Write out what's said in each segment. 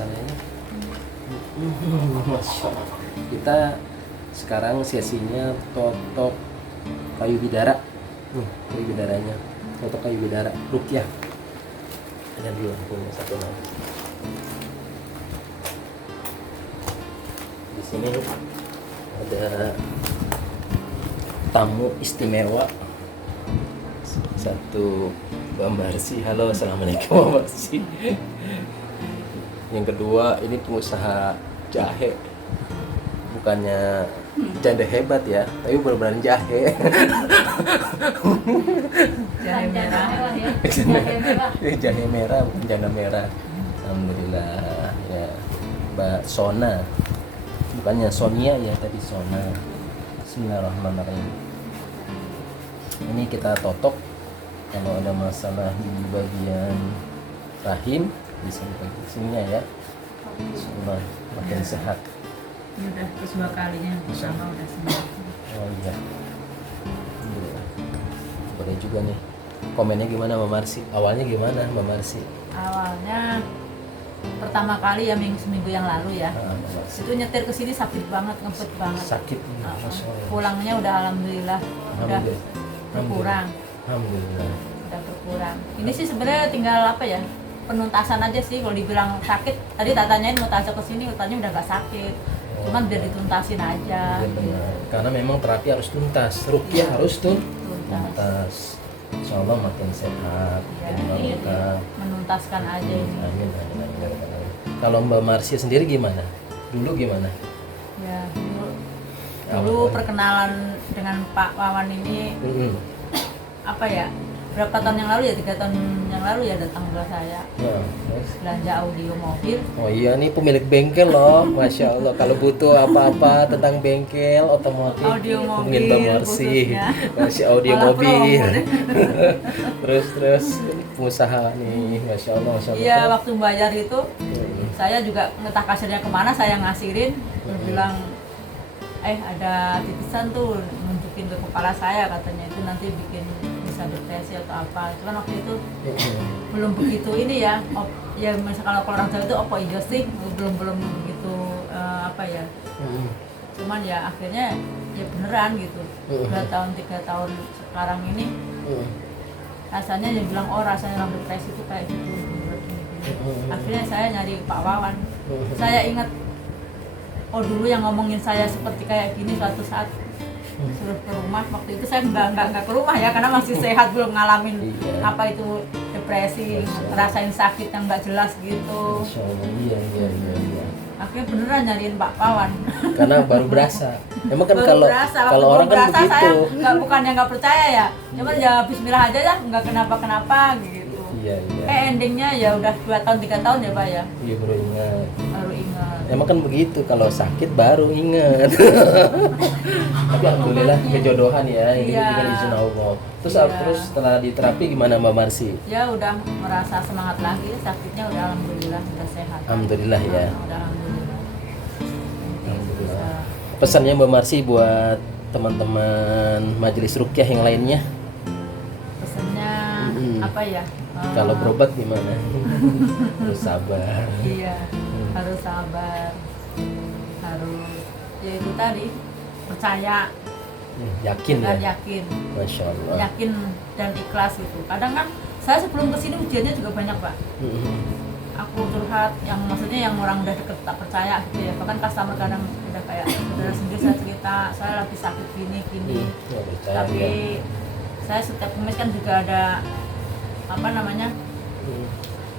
suasananya. Masya Allah. Kita sekarang sesinya totok kayu bidara. Kayu bidaranya. Totok kayu bidara. Ruqyah. Ada dulu punya satu lagi. Di sini ada tamu istimewa. Satu Mbak Marsi. Halo, assalamualaikum Mbak Marsi. Yang kedua ini pengusaha jahe. Bukannya janda hebat ya, tapi benar-benar jahe. Jahe merah ya. Jahe merah, bukan janda merah. Alhamdulillah ya. Mbak Sona. Bukannya Sonia ya, tadi Sona. Bismillahirrahmanirrahim. Ini kita totok. Kalau ada masalah di bagian rahim bisa dipakai sininya ya. Insyaallah makin sehat. Ini udah kedua kalinya bersama udah sembuh. Oh iya. Alhamdulillah. Boleh juga nih. Komennya gimana Mbak Marsi? Awalnya gimana Mbak Marsi? Awalnya pertama kali ya seminggu yang lalu ya. Mbak Marsi. Itu nyetir ke sini sakit banget, ngempet banget. Sakit. Masya Allah. Pulangnya udah alhamdulillah udah Alhamdulillah. berkurang. Alhamdulillah. Udah berkurang. Ini sih sebenarnya tinggal apa ya? Penuntasan aja sih. Kalau dibilang sakit, tadi tak tanyain mau tajak ke sini, katanya udah gak sakit. Cuman biar dituntasin aja. Iya benar. Karena memang terapi harus tuntas. Ruqyah harus tuntas. Insyaallah makin sehat. Iya. Menuntaskan aja ini. Amin, amin, amin, amin. Kalau Mbak Marsi sendiri gimana? Dulu gimana? Ya, dulu perkenalan dengan Pak Wawan ini apa ya? Berapa tahun yang lalu ya? 3 tahun yang lalu ya datang ke saya. Nah, terus? Belanja audio mobil. Oh iya nih pemilik bengkel loh, Masya Allah. Kalau butuh apa-apa tentang bengkel otomotif, Audio hubungin mobil Mbak Marsi. khususnya. Masya audio Malah mobil. promo deh. terus pengusaha nih, Masya Allah, Masya Allah. Iya, waktu bayar itu saya juga ngetah kasirnya kemana, saya ngasirin. Dia bilang, ada titisan tuh nunjukin ke kepala saya, katanya itu nanti bikin bisa depresi atau apa. Cuman waktu itu belum begitu ini ya. Ya misalnya kalau orang Jawa itu apa iya sih, belum begitu apa ya. Cuman ya akhirnya ya beneran gitu. 2 tahun 3 tahun sekarang ini rasanya dia bilang rasanya orang depresi itu kayak gitu. Akhirnya saya nyari Pak Wawan. Saya ingat dulu yang ngomongin saya seperti kayak gini suatu saat suruh ke rumah. Waktu itu saya nggak ke rumah ya, karena masih sehat, belum ngalamin apa itu depresi, ngerasain sakit yang nggak jelas gitu. Masya Allah, iya. Akhirnya beneran nyariin Pak Wawan. Karena baru berasa. Emang kan Baru kalau orang kan berasa, begitu. saya bukannya nggak percaya ya, cuman ya Bismillah aja ya, nggak kenapa-kenapa gitu. Iya. Endingnya ya udah 2 tahun 3 tahun ya Pak ya. Iya baru ingat. Baru ingat. Emang kan begitu, kalau sakit baru ingat. Tapi alhamdulillah kejodohan ya, ini Iya. dengan izin Allah. Terus Iya. terus setelah diterapi gimana Mbak Marsi? Ya udah merasa semangat lagi, sakitnya udah alhamdulillah udah sehat. Alhamdulillah ya. Udah alhamdulillah. Alhamdulillah. Pesannya Mbak Marsi buat teman-teman majelis ruqyah yang lainnya, Pesannya apa ya? kalau berobat gimana? Harus sabar. Iya, harus sabar. Harus ya itu tadi, percaya Yakin dan ya? yakin. Masya Allah. Yakin dan ikhlas itu. Kadang kan saya sebelum kesini ujiannya juga banyak Pak. Aku curhat, yang maksudnya yang orang udah deket tak percaya gitu ya. Bahkan customer kadang udah kayak saudara sendiri saya cerita, saya lagi sakit gini. Nggak percaya Tapi ya. saya setiap kemis kan juga ada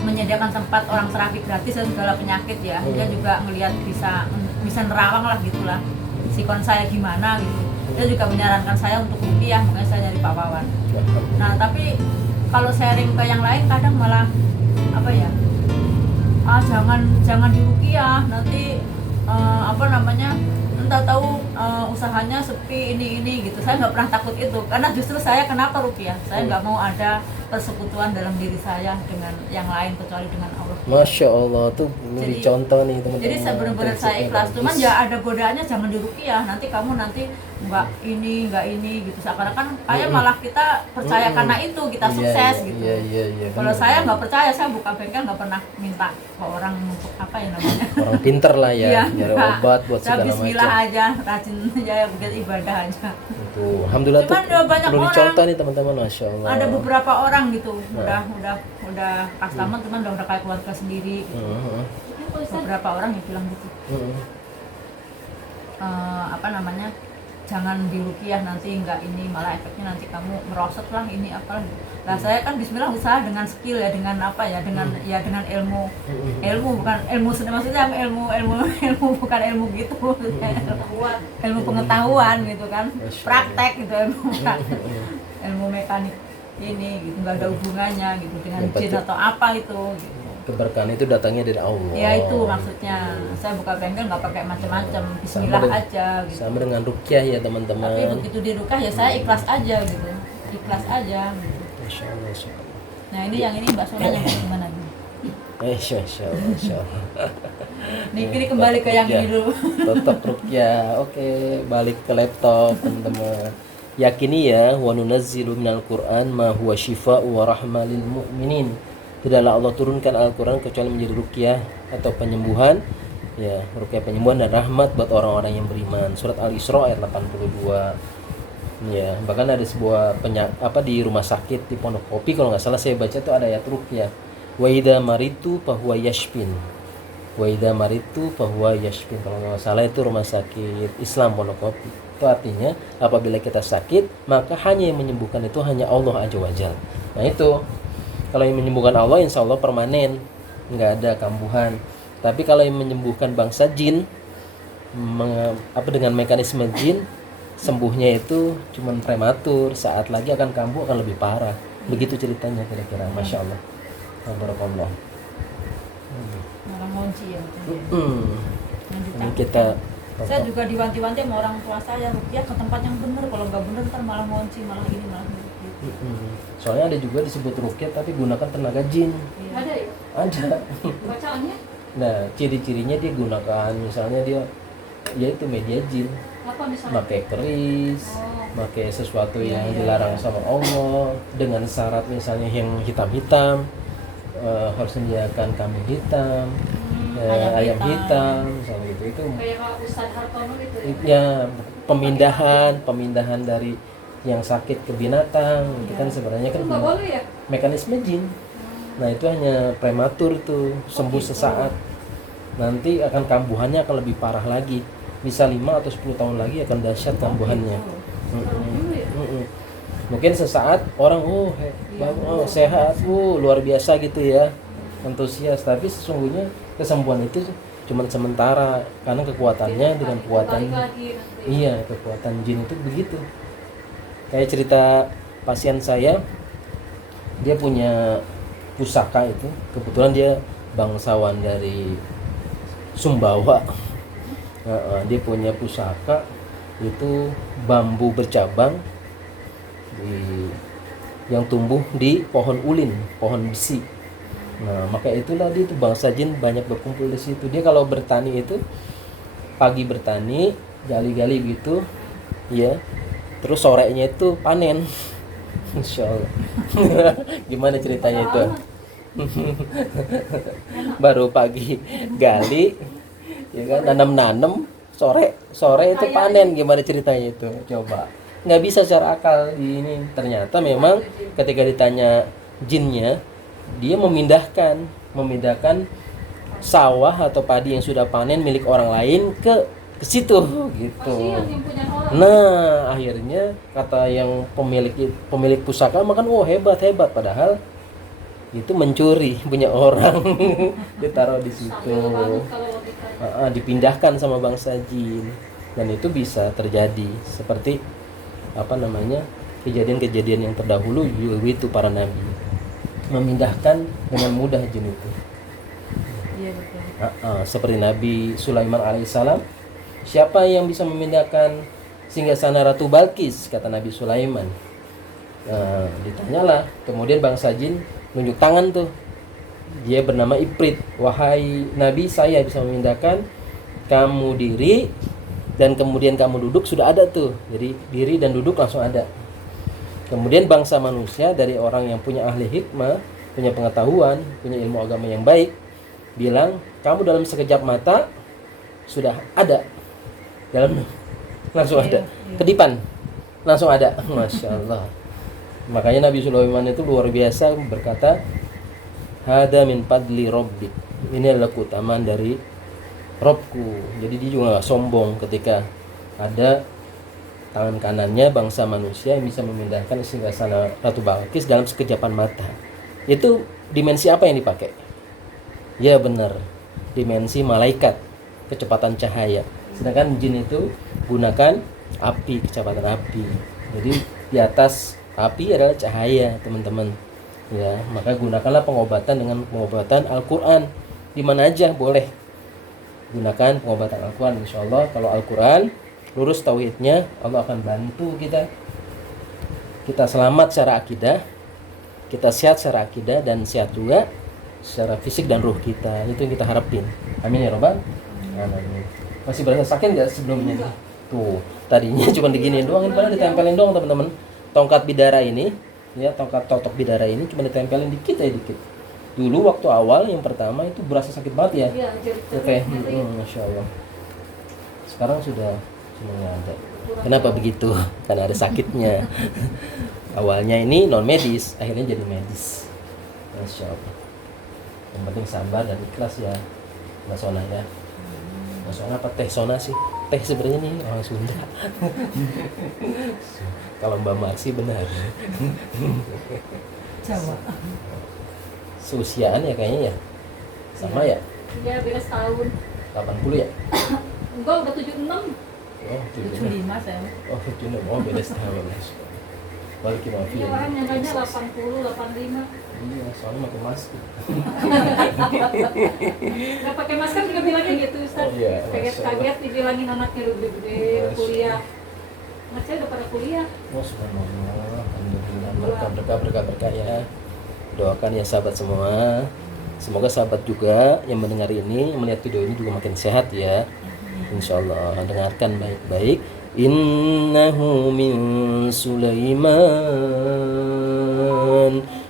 menyediakan tempat orang terapi gratis dan segala penyakit ya. Dia juga ngelihat bisa nerawang lah gitulah. Sikon saya gimana gitu. Dia juga menyarankan saya untuk ruqyah, makanya saya nyari Pak Wawan. Nah tapi kalau sharing ke yang lain kadang malah apa ya? Jangan di ruqyah, nanti entah tahu usahanya sepi ini gitu. Saya nggak pernah takut itu, karena justru saya kenapa ruqyah? Saya nggak mau ada persekutuan dalam diri saya dengan yang lain kecuali dengan Allah Masya Allah tuh ini Jadi- contoh nih teman-teman. Jadi benar-benar saya Prinsipnya ikhlas, cuman bagus. ya ada godaannya jangan diruqyah. Nanti kamu nggak ini gitu. Seakan-akan kayak malah kita percaya karena itu kita Iya, sukses iya, gitu. Iya. Kalau benar. saya nggak percaya, saya buka bengkel nggak pernah minta ke orang untuk apa ya namanya. Orang pinter lah ya, Iya, nyari enggak. obat buat Saya segala bismillah macam. aja, rajin aja buat ibadah aja. Itu, alhamdulillah Cuman tuh banyak perlu orang. dicontoh nih teman-teman, Masya Allah. Ada beberapa orang gitu, Nah. udah customer, cuman udah kayak keluarga sendiri. Gitu. Heeh, Beberapa orang yang bilang gitu. heeh. Apa namanya, jangan diruqyah nanti nggak ini, malah efeknya nanti kamu merosot lah ini apalah. Nah saya kan bismillah usaha dengan skill ya, dengan apa ya, dengan ilmu bukan ilmu maksudnya ilmu bukan ilmu gitu maksudnya. Ilmu pengetahuan gitu kan, Masya praktek gitu, ilmu mekanik ini gitu, nggak ada hubungannya gitu dengan Yang jin penting- atau apa itu gitu. Keberkahan itu datangnya dari Allah. Ya itu maksudnya, saya buka bengkel nggak pakai macam-macam, bismillah dengan- aja gitu. Sama dengan ruqyah ya Tapi teman-teman. begitu dirukah ya saya ikhlas aja gitu, ikhlas aja gitu. Masya Allah, Masya Allah. Nah ini yang ini Mbak Sona yang gimana nih? Masya Allah, Masya Allah. Nih ini kembali ke yang Ruqyah. ini dulu. Tetap ruqyah. Oke, balik ke laptop teman-teman. Yakini ya, wa nunazzilu minal Qur'an ma huwa shifaa'u wa rahmah lil mu'minin. Tidaklah Allah turunkan Al-Qur'an kecuali menjadi ruqyah atau penyembuhan. Ya, ruqyah penyembuhan dan rahmat buat orang-orang yang beriman. Surat Al-Isra ayat 82. Ya, bahkan ada sebuah di rumah sakit di Pondok Kopi kalau nggak salah saya baca tuh ada ayat ruqyah. Wa idza maritu fahuwa yashfin. Wa idza maritu fahuwa yashfin. Kalau nggak salah itu rumah sakit Islam Pondok Kopi. Itu artinya apabila kita sakit, maka hanya yang menyembuhkan itu hanya Allah Azza wa Jalla. Nah, itu kalau yang menyembuhkan Allah insya Allah permanen, nggak ada kambuhan. Tapi kalau yang menyembuhkan bangsa jin dengan mekanisme jin, sembuhnya itu cuman prematur, saat lagi akan kambuh akan lebih parah. Begitu ceritanya kira-kira. Masya Allah. Barakallah. Orang ngunci ya. Ini kita Saya juga diwanti-wanti sama orang tua saya, ruqyah ke tempat yang benar, kalau nggak benar ntar malah ngunci, malah ini malah gitu. Soalnya ada juga disebut ruqyah tapi gunakan tenaga jin. Iya. Ada ya? Ada. Bacaannya Nah, ciri-cirinya dia gunakan misalnya dia yaitu media jin, apa misalnya? pakai keris, pakai sesuatu yang dilarang sama Allah dengan syarat misalnya yang hitam-hitam, harus menyediakan kambing hitam, ayam hitam, misalnya gitu. Itu Kayak Pak Ustadz Hartono gitu ya? ya pemindahan dari yang sakit ke binatang itu kan sebenarnya kan Itu nggak boleh ya? mekanisme jin. Nah itu hanya prematur tuh, sembuh sesaat. Nanti akan kambuhannya akan lebih parah lagi. Bisa 5 atau 10 tahun lagi akan dahsyat kambuhannya. Mungkin sesaat orang sehat, luar biasa gitu ya, antusias. Tapi sesungguhnya kesembuhan itu cuma sementara karena kekuatannya dengan kekuatan Balik lagi nanti. kekuatan jin itu begitu. Kayak cerita pasien saya, dia punya pusaka itu, kebetulan dia bangsawan dari Sumbawa. Dia punya pusaka itu bambu bercabang yang tumbuh di pohon ulin, pohon besi. Nah, maka itulah dia itu bangsa jin banyak berkumpul di situ. Dia kalau bertani itu pagi bertani, gali-gali gitu, ya. Terus sorenya itu panen. Insya Allah. Gimana ceritanya itu? Baru pagi gali, ya kan, nanam sore itu panen. Gimana ceritanya itu? Coba. Nggak bisa secara akal ini. Ternyata memang ketika ditanya jinnya, dia memindahkan sawah atau padi yang sudah panen milik orang lain ke situ gitu. Kasihan yang punya orang. Nah, akhirnya kata yang pemilik pusaka makan, hebat padahal itu mencuri punya orang. Ditaruh di situ. Sambil banget kalau logikanya. Dipindahkan sama bangsa jin. Dan itu bisa terjadi seperti kejadian-kejadian yang terdahulu itu para nabi memindahkan dengan mudah jin itu. Iya betul. Seperti Nabi Sulaiman alaihissalam, siapa yang bisa memindahkan singgasana Ratu Balkis, kata Nabi Sulaiman. Ditanyalah, kemudian bangsa jin nunjuk tangan tuh, Dia bernama Iprit. Wahai Nabi, saya bisa memindahkan kamu diri dan kemudian kamu duduk, sudah ada tuh. Jadi diri dan duduk langsung ada. Kemudian bangsa manusia dari orang yang punya ahli hikmah, punya pengetahuan, punya ilmu agama yang baik, bilang kamu dalam sekejap mata sudah ada. Dalam langsung ada. Kedipan langsung ada. Masya Allah. Makanya Nabi Sulaiman itu luar biasa berkata, hada min fadli rabbik. Ini adalah keutamaan dari Robku. Jadi dia juga gak sombong ketika ada tangan kanannya bangsa manusia yang bisa memindahkan singgasana Ratu Balkis dalam sekejapan mata. Itu dimensi apa yang dipakai? Ya benar, dimensi malaikat, kecepatan cahaya. Sedangkan jin itu gunakan api, kecepatan api. Jadi di atas api adalah cahaya, teman-teman. Ya, maka gunakanlah pengobatan dengan pengobatan Al-Qur'an. Di mana aja boleh gunakan pengobatan Al-Qur'an. Insyaallah kalau Al-Qur'an lurus tauhidnya, Allah akan bantu kita selamat secara akidah, kita sehat secara akidah, dan sehat juga secara fisik dan ruh kita. Itu yang kita harapin. Amin ya robbal alamin. Masih berasa sakit nggak sebelumnya? Tuh, tadinya cuma diginiin doang, ini padahal ditempelin doang, teman-teman. Tongkat bidara ini, ya, tongkat totok bidara ini cuma ditempelin dikit aja, dikit. Dulu waktu awal yang pertama itu berasa sakit banget ya. Iya, Oke, Masya Allah. Sekarang sudah semuanya ada. Kenapa begitu? Karena ada sakitnya. Awalnya ini non medis, akhirnya jadi medis. Masya Allah. Yang penting sabar dan ikhlas ya, Mbak Sona ya. Mbak Sona apa teh Sona sih? Teh sebenarnya nih orang Sunda. Kalau Mbak Marsi benar. Jawa. Seusiaan ya kayaknya ya. Sama ya? Iya, beda setahun. 80 ya? Enggak, udah 76. Oh, 75 saya. Oh, 76. Oh, beda setahun. Balik ke Mafi. Iya, orang nyangkanya 80, 85. Iya, soalnya pakai masker. Nggak pakai masker juga bilangnya gitu, Ustaz. Oh, iya, Kaget-kaget dibilangin anaknya udah gede-gede, kuliah. Anak saya udah pada kuliah. Oh, subhanallah. Alhamdulillah. Berkah ya. Doakan ya sahabat semua. Semoga sahabat juga yang mendengar ini, yang melihat video ini juga makin sehat ya. Insyaallah. Dengarkan baik-baik. Innahu min Sulaiman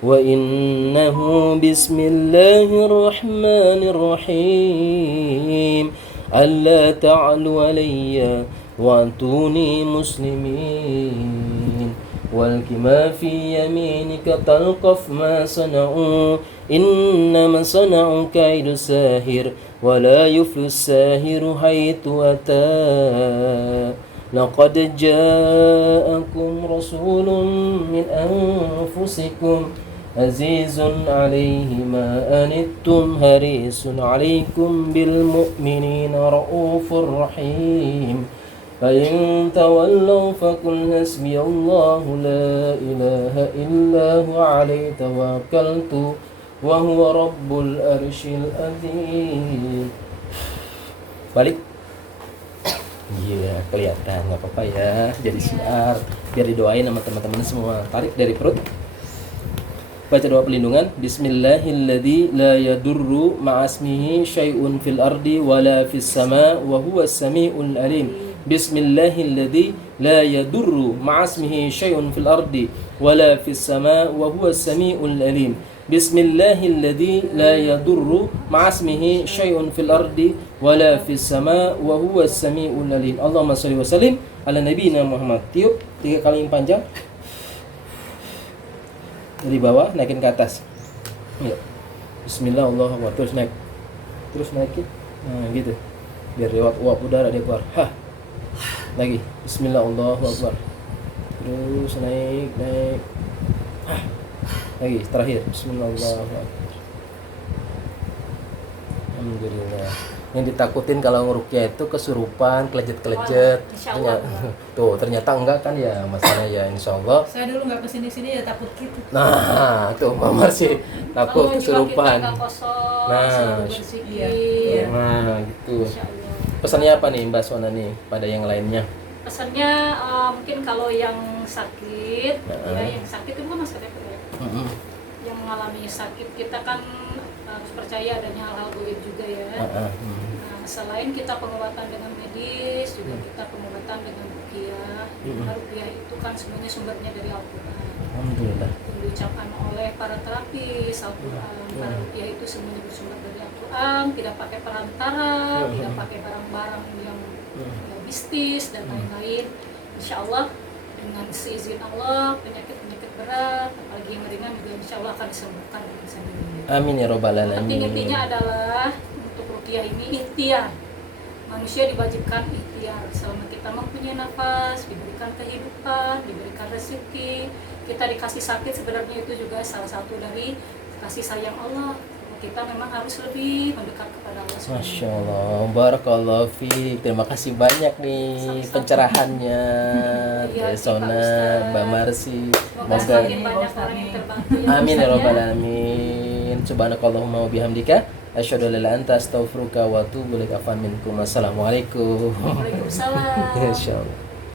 wa innahu bismillahirrahmanirrahim. Alla ta'alu alayya wa'tuni muslimin. والكما في يمينك تلقف ما صنعوا إنما صنعوا كيد ساهر ولا يفلح الساهر حيث أتى لقد جاءكم رسول من أنفسكم عزيز عليه ما أنتم حريص عليكم بالمؤمنين رؤوف رحيم فإن تولوا فقل حسبي الله لا إله إلا هو عليه توكلت وهو رب العرش العظيم. Balik. Iya, kelihatan, nggak apa-apa ya. Jadi siar, biar didoain sama teman-teman semua. Tarik dari perut. Baca doa pelindungan. Bismillahilladzi la yadurru ma'asmihi syai'un fil ardi wala fis sama wa huwas samiul alim. Bismillahilladzi la yadurru ma'asmihi syai'un fil ardi wala fis sama wa huwas samiul alim. Bismillahilladzi la yadurru ma'asmihi syai'un fil ardi wala fis sama wa huwas samiul alim. Allahumma shalli wa sallim ala nabiyina Muhammad. Tiup 3 kali yang panjang. Dari bawah naikin ke atas. Ya. Bismillah, Allahu Akbar. Terus naik. Terus naikin. Nah, gitu. Biar lewat uap udara dia keluar. Hah. Lagi. Bismillah, Allahu Akbar. Terus naik. Hah. Lagi terakhir. Bismillah, Allahu Akbar. Alhamdulillah. Yang ditakutin kalau ngerukyah itu kesurupan, kelejet-kelejet. Tuh, ternyata enggak kan ya masalahnya ya, insyaallah. Saya dulu nggak kesini-sini ya takut gitu. Nah, tuh Mama sih takut kesurupan. Nah, iya. Nah, gitu. Pesannya apa nih Mbak Sona nih pada yang lainnya? Pesannya mungkin kalau yang sakit, ya yang sakit itu kan maskernya ya. yang mengalami sakit. Kita kan harus percaya adanya hal-hal gaib juga ya. Nah, selain kita pengobatan dengan medis, juga kita pengobatan dengan ruqyah. Ruqyah itu kan sebenarnya sumbernya dari Al-Quran. Alhamdulillah. Yang diucapkan oleh para terapis Al-Quran. Para ruqyah itu semuanya bersumber dari Al-Quran, tidak pakai perantara, tidak pakai barang-barang yang mistis dan lain-lain. Insya Allah dengan seizin Allah, penyakit-penyakit berat, apalagi yang ringan juga insya Allah akan disembuhkan dengan sendirinya. Amin ya robbal Tapi alamin. intinya adalah untuk ruqyah ini ikhtiar. Manusia diwajibkan ikhtiar selama kita mempunyai nafas, diberikan kehidupan, diberikan rezeki, kita dikasih sakit, sebenarnya itu juga salah satu dari kasih sayang Allah. Kita memang harus lebih mendekat kepada Allah SWT. Masya Allah, barakallahu fiik. Terima kasih banyak nih Sama-sama. pencerahannya, Iya, Teh Sona, Pak Ustaz. Mbak Marsi. Semoga Semoga semakin banyak orang yang terbantu ya. amin ya Ustaz, robbal alamin. Subhanakallahumma wa bihamdika asyhadu an la ilaha illa anta astaghfiruka wa atubu ilaik. Afwan minkum. Assalamualaikum. Waalaikumsalam. Insyaallah.